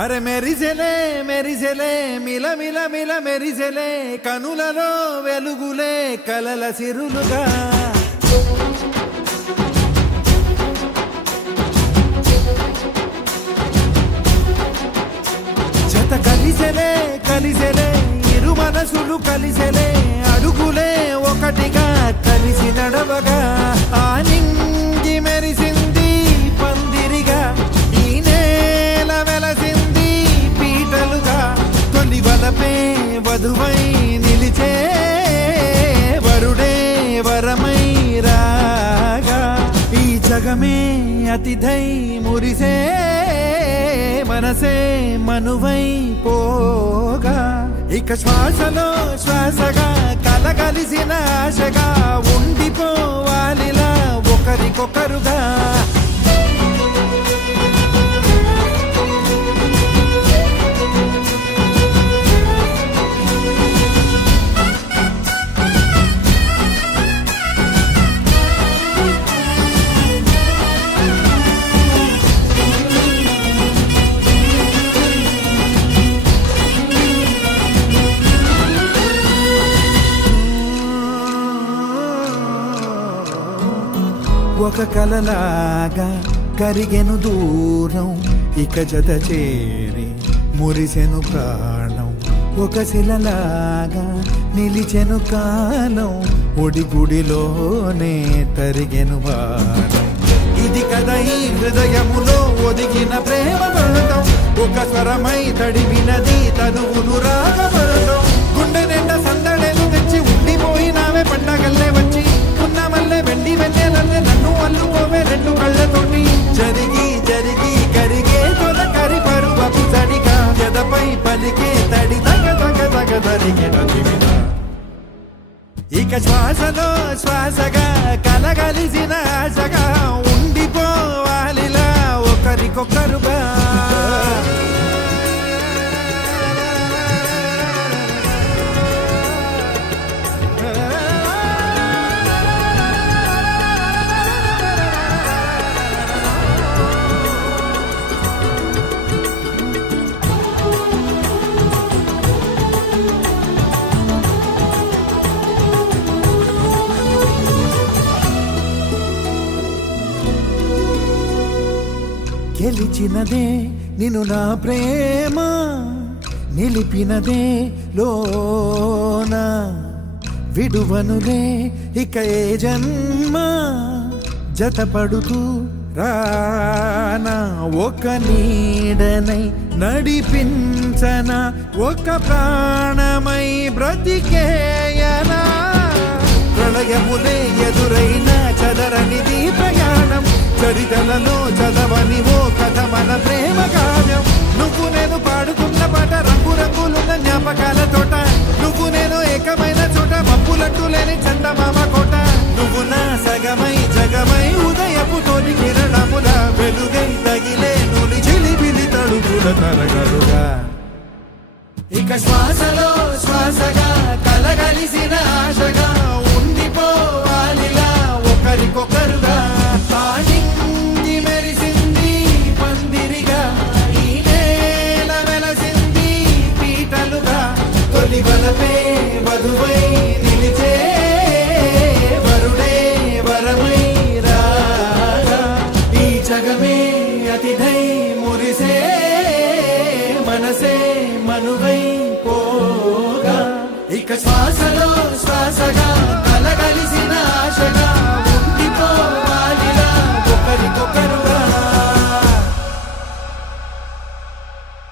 అరే మెరిసెలే మెరిసెలే మిల మిల మిల మెరిసెలే కనులలో వెలుగులే కలల సిరులుగా జత కలిసెలే కలిసెలే ఇరు మనసులు కలిసెలే అడుగులే ఒకటిగా కలిసి నడవగా ఆ నింగి మెరిసింది పందిరిగా ఈ నేల వెలసింది పీటలుగా తొలి వలపే వధువై నిలిచే వరుడే వరమై రాగా ఈ జగమే అతిథై మురిసే మనసే మనువై పోగా ఇక శ్వాసలో శ్వాసగా కలగలిసిన ఆశగా ఉండిపోవాలిలా ఒకరికొకరుగా ఒక కలలాగా కరిగెను దూరం ఇక జత చేరి మురిసెను ప్రాణం ఒక శిలలాగా నిలిచెను కాలం ఒడిగుడిలోనే తరిగెను వారం ఇది కదా ఈ హృదయములో ఒదిగిన ప్రేమ బంధం ఒక స్వరమై తడివినది తనువును రాగబడటం గుండె నిండా సందడేలు తెచ్చి ఉండిపోయినావే పండగల్లే వచ్చి ఉన్నమల్లే వెండి వెన్నెలల్లే నన్ను అల్లుకోవే రెండు కళ్ళతోటి జరిగి జరిగి కరిగే తొలకరి పరువపు తడిగా ఎదపై పలికే తడి తగ తగ తగ తరిగిన దివిన ఇక శ్వాసలో శ్వాసగా కలగలిసిన ఆశగా ఉండిపోవాలిలా ఒకరికొకరుగా గెలిచినదే నిన్ను నా ప్రేమ నిలిపినదే లోన విడువనులే ఇక ఏ జన్మ జతపడుతూ రానా ఒక నీడనై నడిపించనా ఒక ప్రాణమై బ్రతికేయనా ప్రళయములే ఎదురైన చదరనిది ప్రయాణం చరితలలో చదవని ఓ కథ మన ప్రేమ కావ్యం నువ్వు నేను పాడుకున్న పాట రంగు రంగులున్న జ్ఞాపకాల తోట నువ్వు నేను ఏకమైన చోట మప్పులట్టు లేని చందమామ కోట నువ్వు నా సగమై జగమై ఉదయపు తోటి కిరణముల వెలుగై తగిలే నులి చిలిబిలి తడుగుల తరగలుగా ఇక శ్వాసలో శ్వాసగా కలగలిసిన